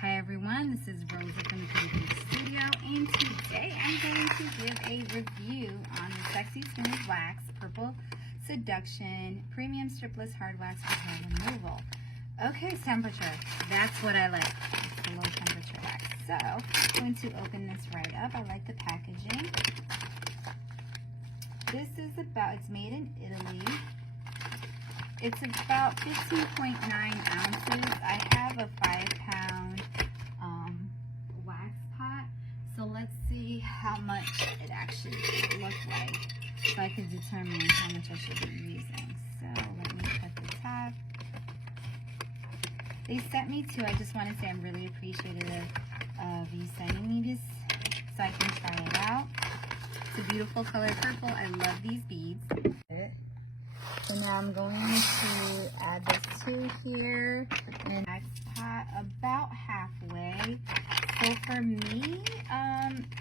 Hi everyone, this is Rosa from the Cruelty-Free studio, and today I'm going to give a review on the Sexy Smooth Wax Purple Seduction Premium Stripless Hard Wax for Hair Removal. Okay, temperature. That's what I like. It's a low temperature wax. So, I'm going to open this right up. I like the packaging. This is it's made in Italy. It's about 15.9 ounces. I have a 5-pound wax pot. So let's see how much it actually looks like so I can determine how much I should be using. So let me cut the top. They sent me two. I just want to say I'm really appreciative of you sending me this so I can try it out. It's a beautiful color purple. I love these beads. So now I'm going to add this to here and wax pot about halfway. So for me,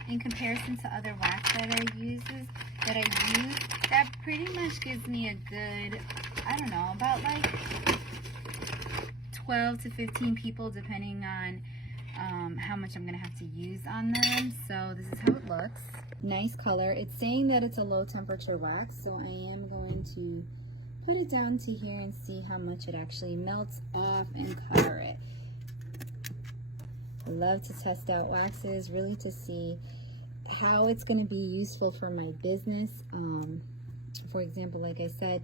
in comparison to other wax that I use, that pretty much gives me a good, I don't know, about like 12 to 15 people depending on how much I'm going to have to use on them. So this is how it looks. Nice color. It's saying that it's a low temperature wax, so I am going to put it down to here and see how much it actually melts off and color it. I love to test out waxes, really to see how it's going to be useful for my business. For example, like I said,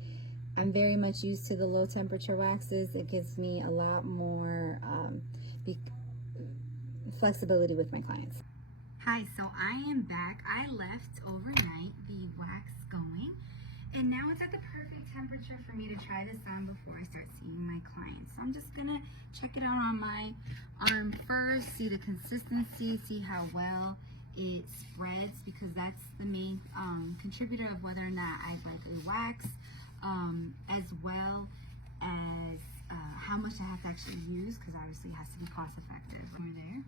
I'm very much used to the low temperature waxes. It gives me a lot more flexibility with my clients. Hi, so I am back. I left overnight the wax going, and now it's at the perfect temperature for me to try this on before I start seeing my clients. So I'm just gonna check it out on my arm first, see the consistency, see how well it spreads, because that's the main contributor of whether or not I like a wax, as well as how much I have to actually use, because obviously it has to be cost effective. Over there.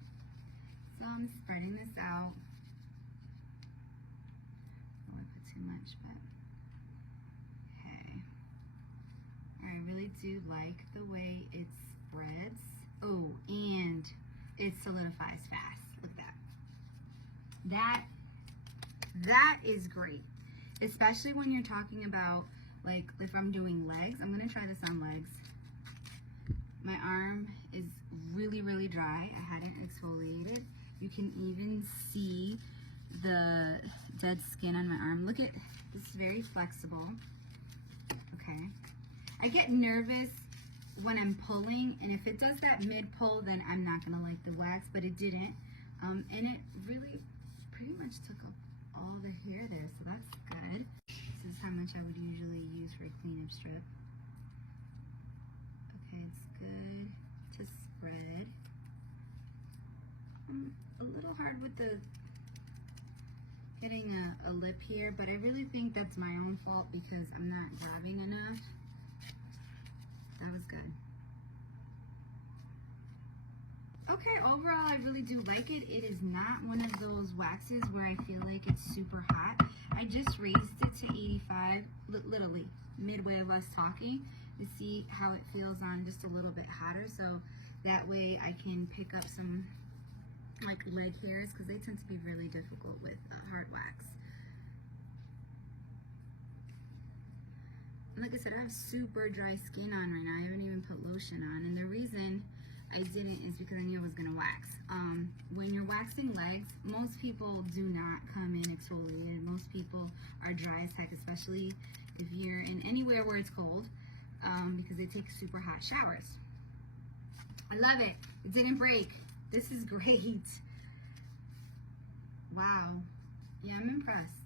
So I'm spreading this out. Oh, I put too much, but okay. I really do like the way it spreads. Oh, and it solidifies fast. Look at that. That is great. Especially when you're talking about, like, if I'm doing legs. I'm gonna try this on legs. My arm is really, really dry. I hadn't exfoliated. You can even see the dead skin on my arm. Look at this, is very flexible. Okay. I get nervous when I'm pulling, and if it does that mid pull, then I'm not gonna like the wax, but it didn't. And it really pretty much took up all the hair there, so that's good. This is how much I would usually use for a cleanup strip. Okay, it's good to spread. I'm a little hard with the getting a lip here, but I really think that's my own fault because I'm not grabbing enough. That was good. Okay, overall I really do like it. It is not one of those waxes where I feel like it's super hot. I just raised it to 85, literally midway of us talking, to see how it feels on just a little bit hotter, so that way I can pick up some like leg hairs, because they tend to be really difficult with hard wax. And like I said, I have super dry skin on right now. I haven't even put lotion on, and the reason I didn't is because I knew I was gonna wax. When you're waxing legs, most people do not come in exfoliated. Most people are dry as heck, especially if you're in anywhere where it's cold, because they take super hot showers. I love it. It didn't break. This is great. Wow. Yeah, I'm impressed.